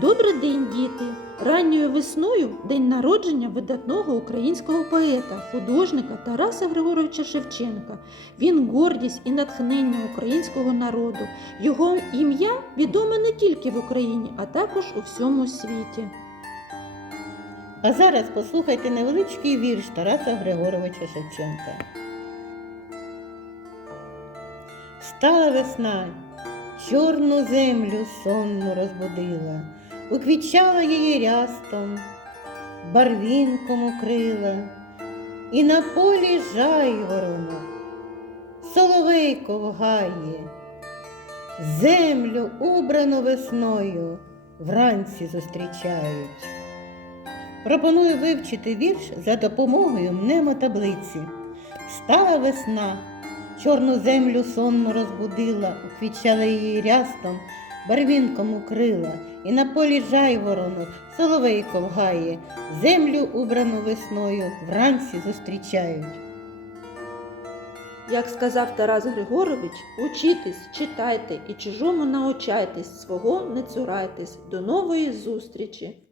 Добрий день, діти! Ранньою весною день народження видатного українського поета, художника Тараса Григоровича Шевченка. Він гордість і натхнення українського народу. Його ім'я відоме не тільки в Україні, а також у всьому світі. А зараз послухайте невеличкий вірш Тараса Григоровича Шевченка. Стала весна, чорну землю сонну розбудила, уквічала її рястом, барвінком укрила, і на полі жайворонок, соловейко вгає, землю убрану весною вранці зустрічають. Пропоную вивчити вірш за допомогою мнемотаблиці. Стала весна, чорну землю сонно розбудила, уквічала її рястом, барвінком укрила, і на полі жайворону соловей ковгає, землю убрану весною вранці зустрічають. Як сказав Тарас Григорович, учітесь, читайте і чужому научайтесь, свого не цурайтесь. До нової зустрічі!